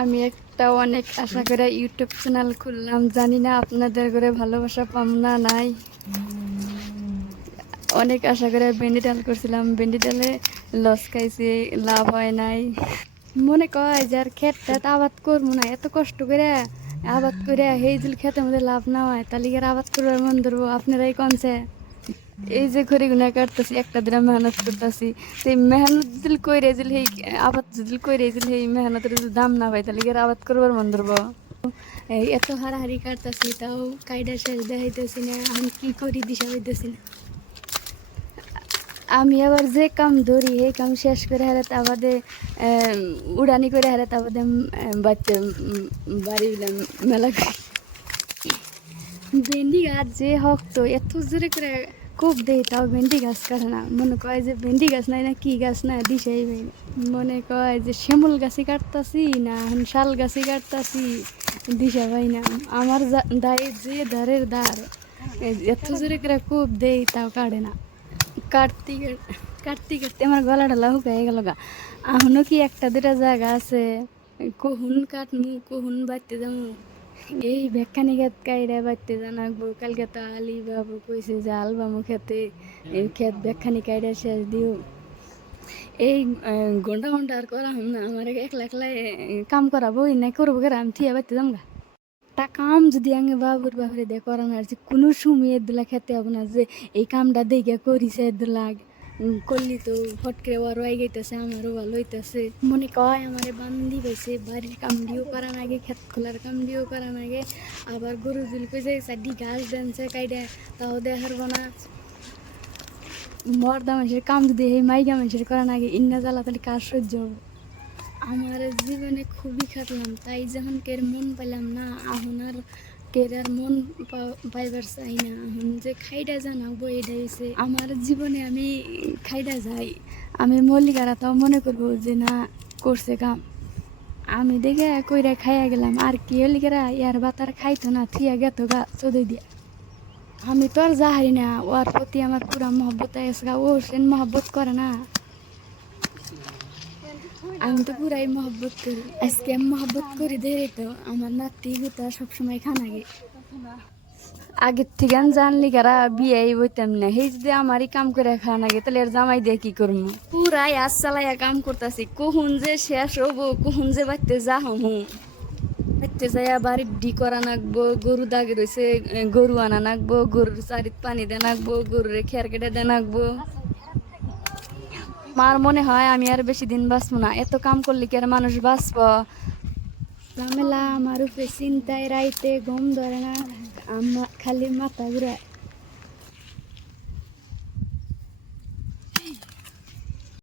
আমি একটা অনেক আশা করে ইউটিউব চ্যানেল খুললাম, জানি না আপনাদের করে ভালোবাসা পাম না নাই। অনেক আশা করে ভেন্ডি ডাল করছিলাম, ভেন্ডি ডালে লস খাইছি, লাভ হয় নাই। মনে কয় যে আর ক্ষেত আবাদ করবো না, এত কষ্ট করে আবাদ করে সেই যদি ক্ষেতের মধ্যে লাভ না হয় তাহলে আর আবাদ করবার মন ধরবো? আপনারাই কনছে এই যে ঘড়ি গুনা কাটতেছি, একটা দিন মেহনত করতেছি, সেই মেহনত যদি কইরে যদি সেই আবাদ যদি কইরে যদি সেই মেহনতের যদি দাম না পাই তাহলে কি আর আবাদ করবার মন ধরবো? এই এত হারাহারি কাটতেছি তাও কাইডা শেষ দেখাইতেছি না, আমি কি করি দিশা হইতেছি না। আমি আবার যে কাম ধরি সেই কাম শেষ করে হারে তা বাদে উড়ানি করে হারে তা বাদে বাড়িতে বাড়ি মেলা করি। ভেন্ডি গাছ যে হকতো এত জোরে করে খুব দেয় তাও ভেন্ডি গাছ কাটে না। মনে কয় যে ভেন্ডি গাছ নাই না কি গাছ না দিশাই ভাই, মনে কয় যে শিমুল গাছই কাটতাছি না শাল গাছই কাটতাছি দিশা ভাই না। আমার দায়ে যে ধারের ধার এত জোরে করে খুব দেয় তাও কাটে না। কাটতে কাটতে কাটতে আমার গলাটা শুকাই গেল গা। এখনো কি একটা দুটা জায়গা আছে কহুন কাটমু কহুন বাড়তে যামু। এই ভেক্কানি ক্ষেত কাইরা বাড়তে জানাকবো। কালকে তো আলি বাবু কইছে যে আলবামু খেতে, এই ক্ষেত ভেক্কানি কাইরা শেষ দিও। এই ঘন্টা ঘন্টা আর করা হম না, আমার একলা একলা কাম করাবো নাই করবো কেরা, আমি থিয়া বাড়তে যাম গা। তা কাম যদি আগে বাবুর বাপরে দিয়ে করানো আর কোনো সময় এদুলা খেতে হবে না যে এই কামটা দেখে করিছে এদুলা করলি তো ফট করে ওরও আই গেতেছে, আমারও ভালো হইতেছে। মনে কয় আমারে বান্দি পাইছে, বাড়ির কাম দিয়েও করার আগে ক্ষেত খোলার কাম দিয়েও করার আগে আবার গরু জুল কইছে চারটি ঘাস দেনছে কাইডে তাও দেখার না। মর্দা মানুষের কাম যদি এই মাইগা মানুষের করার আগে ইন্না জ্বালা তাহলে কার সহ্য হবে? আমার জীবনে খুবই খাটলাম, তাই যখন কের মন পাইলাম না এখন আর কের আর মন পাইবার চাই না। এখন যে খাইডা জানাবো এটা হয়েছে আমার জীবনে, আমি খাইডা যাই আমি মল্লিকারা তাও মনে করবো যে না করছে কাম। আমি দেখে কইরা খাইয়া গেলাম আর কি হলিকারা ইয়ার বাতার খাইতো না থিয়া গেত গা চোদে দিয়া। আমি তো আর যাহারি না, ওর প্রতি আমার পুরা মহব্বত আছে গা, ও সেন মহব্বত করে না, আমি তো পুরাই মহব্বত করি। আজকে আমি মহব্বত করি ধরে তো আমার নাতি গুতা সবসময় খানাগে। আগের থেকে আমি জানলি কারা বিয়ে বইতাম না, সেই যদি আমারই কাম করে খানাগে তাহলে আর জামাই দিয়ে কি করবো? পুরাই আজ চালাইয়া কাম করতেছি, কখন যে শেষ হবো কখন যে বাড়তে যা হমু। বাড়তে যাইয়া বাড়ির ডি করা নাকবো, গরু দাগে রয়েছে গরু আনা নাকবো, গরুর চারিত পানি দে নাকবো, গরুরে খেয়ার কেটে দে নাকবো। মার মনে হয় আমি আর বেশি দিন বাঁচবো না, এত কাম করলে কি আর মানুষ বাঁচব? ঝামেলা আমার উপরে চিন্তায় রাইতে ঘুম ধরে না, খালি মাথা ঘুরায়।